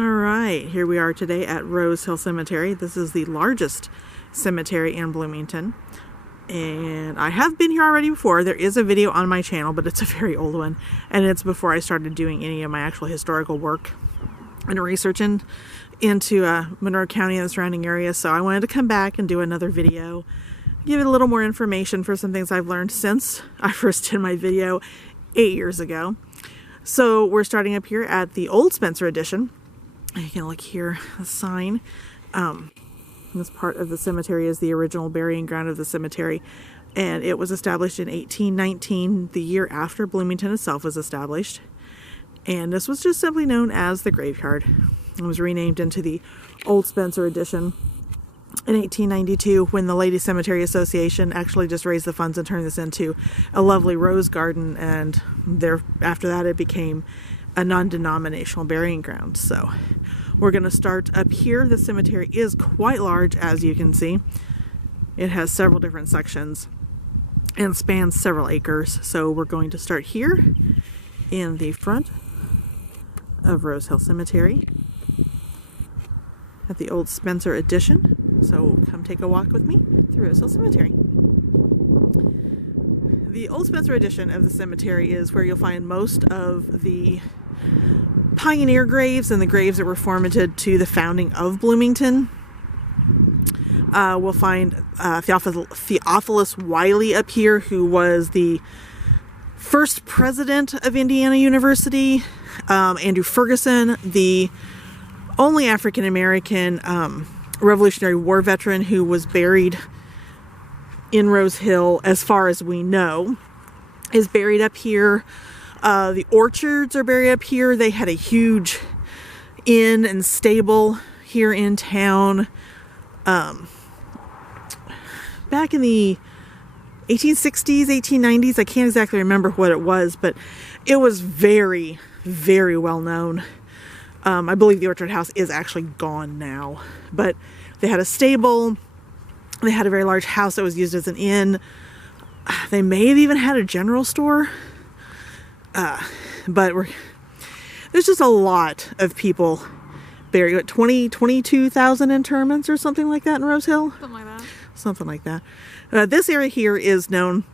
Alright, here we are today at Rose Hill Cemetery. This is the largest cemetery in Bloomington. And I have been here already before. There is a video on my channel, but it's a very old one. And it's before I started doing any of my actual historical work and research into Monroe County and the surrounding area. So I wanted to come back and do another video, give it a little more information for some things I've learned since I first did my video 8 years ago. So we're starting up here at the Old Spencer Edition. You can look here, a sign. This part of the cemetery is the original burying ground of the cemetery, and it was established in 1819, the year after Bloomington itself was established. And this was just simply known as the graveyard. It was renamed into the Old Spencer Edition in 1892 when the Ladies Cemetery Association actually just raised the funds and turned this into a lovely rose garden, and after that it became a non-denominational burying ground. So we're going to start up here. The cemetery is quite large, as you can see. It has several different sections and spans several acres. So we're going to start here in the front of Rose Hill Cemetery at the Old Spencer Edition. So come take a walk with me through Rose Hill Cemetery. The Old Spencer Edition of the cemetery is where you'll find most of the pioneer graves and the graves that were formative to the founding of Bloomington. We'll find Theophilus Wiley up here, who was the first president of Indiana University. Andrew Ferguson, the only African-American Revolutionary War veteran who was buried in Rose Hill, as far as we know, is buried up here. The Orchards are buried up here. They had a huge inn and stable here in town back in the 1860s, 1890s. I can't exactly remember what it was, but it was very, very well known. I believe the Orchard House is actually gone now, but they had a stable. They had a very large house that was used as an inn. They may have even had a general store. But there's just a lot of people buried. What, 22,000 interments or something like that in Rose Hill? Something like that. Something like that. This area here is known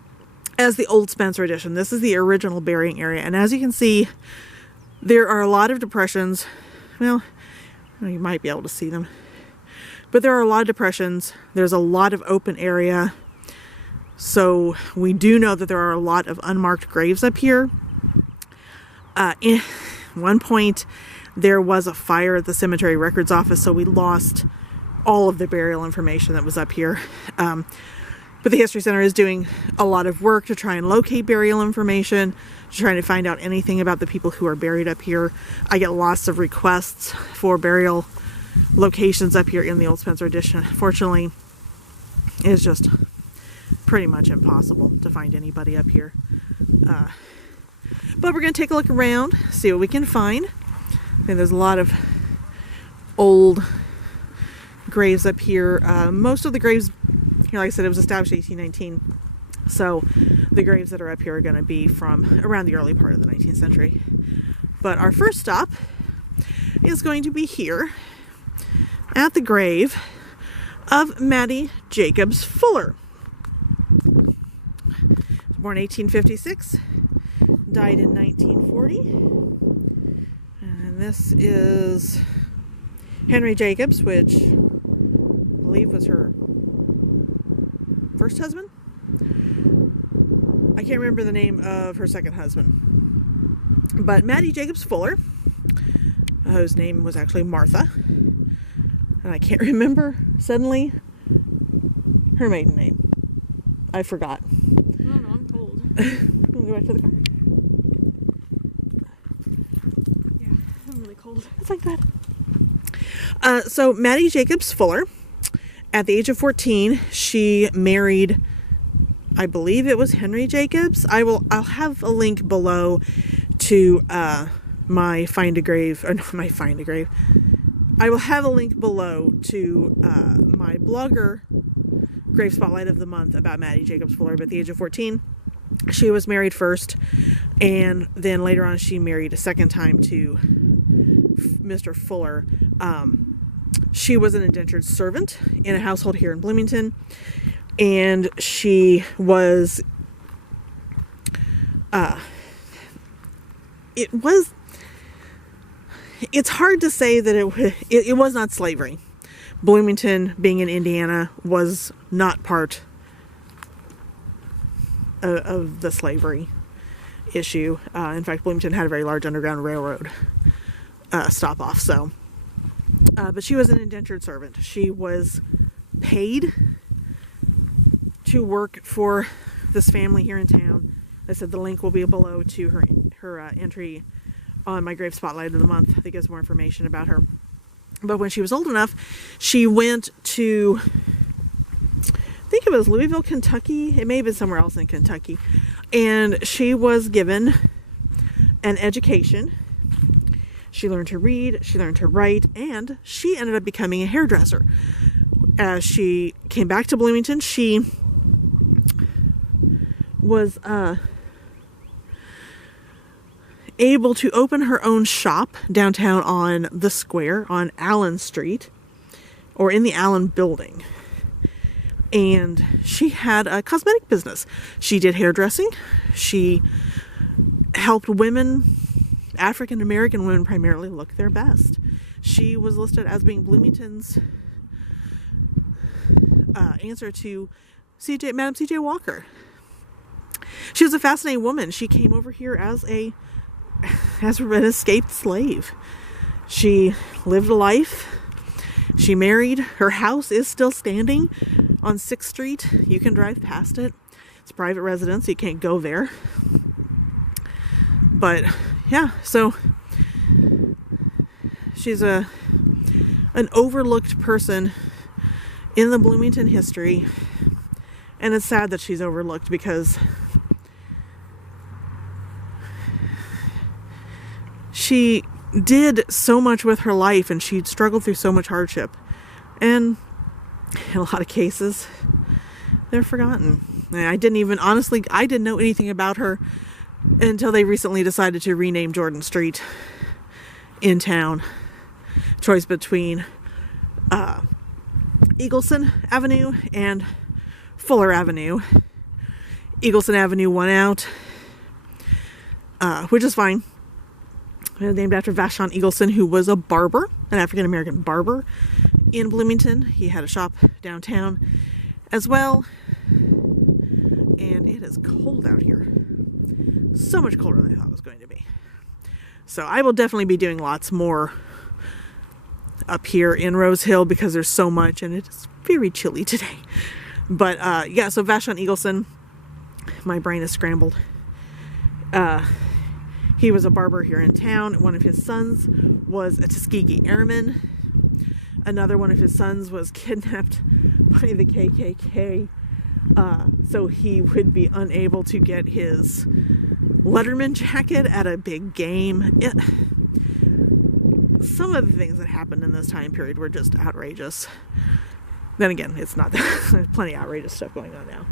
as the Old Spencer Edition. This is the original burying area. And as you can see, there are a lot of depressions. Well, you might be able to see them. But there are a lot of depressions. There's a lot of open area. So we do know that there are a lot of unmarked graves up here. At one point, there was a fire at the cemetery records office, so we lost all of the burial information that was up here. But the History Center is doing a lot of work to try and locate burial information, trying to find out anything about the people who are buried up here. I get lots of requests for burial locations up here in the Old Spencer Edition. Fortunately, it's just pretty much impossible to find anybody up here. But we're going to take a look around, see what we can find. I think there's a lot of old graves up here. Most of the graves, like I said, it was established in 1819. So the graves that are up here are going to be from around the early part of the 19th century. But our first stop is going to be here at the grave of Mattie Jacobs Fuller. Born 1856. Died in 1940. And this is Henry Jacobs, which I believe was her first husband. I can't remember the name of her second husband. But Mattie Jacobs Fuller, whose name was actually Martha. And I can't remember suddenly her maiden name. I forgot. No, I'm cold. We'll go back to the car. It's like that. So Mattie Jacobs Fuller, at the age of 14, she married, I believe it was Henry Jacobs. I'll have a link below to my Find a Grave, or not my Find a Grave. I will have a link below to my blogger Grave Spotlight of the Month about Mattie Jacobs Fuller. But at the age of 14, she was married first, and then later on she married a second time to Mr. Fuller. She was an indentured servant in a household here in Bloomington, and she was it's hard to say that it was not slavery. Bloomington, being in Indiana, was not part of the slavery issue. In fact, Bloomington had a very large Underground Railroad stop off. So, but she was an indentured servant. She was paid to work for this family here in town. I said the link will be below to her entry on my Grave Spotlight of the Month that gives more information about her. But when she was old enough, she went to, I think it was Louisville, Kentucky. It may have been somewhere else in Kentucky. And she was given an education. She learned to read, she learned to write, and she ended up becoming a hairdresser. As she came back to Bloomington, she was able to open her own shop downtown on the square on Allen Street, or in the Allen building. And she had a cosmetic business. She did hairdressing. She helped women, African American women primarily, look their best. She was listed as being Bloomington's answer to Madam C.J. Walker. She was a fascinating woman. She came over here as an escaped slave. She lived a life. She married. Her house is still standing on 6th Street. You can drive past it. It's a private residence. You can't go there. But yeah, so she's an overlooked person in the Bloomington history. And it's sad that she's overlooked because she did so much with her life, and she struggled through so much hardship. And in a lot of cases, they're forgotten. I didn't know anything about her until they recently decided to rename Jordan Street in town. Choice between Eagleson Avenue and Fuller Avenue. Eagleson Avenue won out, which is fine. Named after Vashon Eagleson, who was a barber, an African-American barber in Bloomington. He had a shop downtown as well. And it is cold out here. So much colder than I thought it was going to be. So I will definitely be doing lots more up here in Rose Hill because there's so much and it is very chilly today. But yeah, so Vashon Eagleson, my brain is scrambled. He was a barber here in town. One of his sons was a Tuskegee Airman. Another one of his sons was kidnapped by the KKK. So he would be unable to get his Letterman jacket at a big game. Some of the things that happened in this time period were just outrageous. Then again, it's not that. There's plenty of outrageous stuff going on now.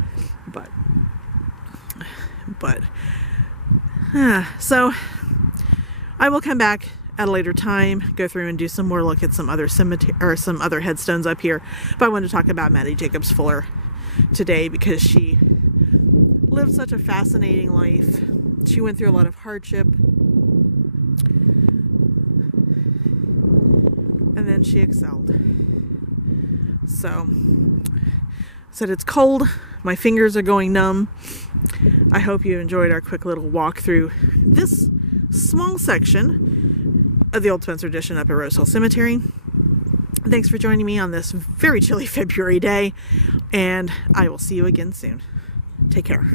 But so I will come back at a later time, go through and do some more look at some other cemetery or some other headstones up here. But I wanted to talk about Mattie Jacobs Fuller today because she lived such a fascinating life. She went through a lot of hardship, and then she excelled. So said it's cold, my fingers are going numb. I hope you enjoyed our quick little walk through this small section of the Old Spencer Edition up at Rose Hill Cemetery. Thanks for joining me on this very chilly February day, and I will see you again soon. Take care.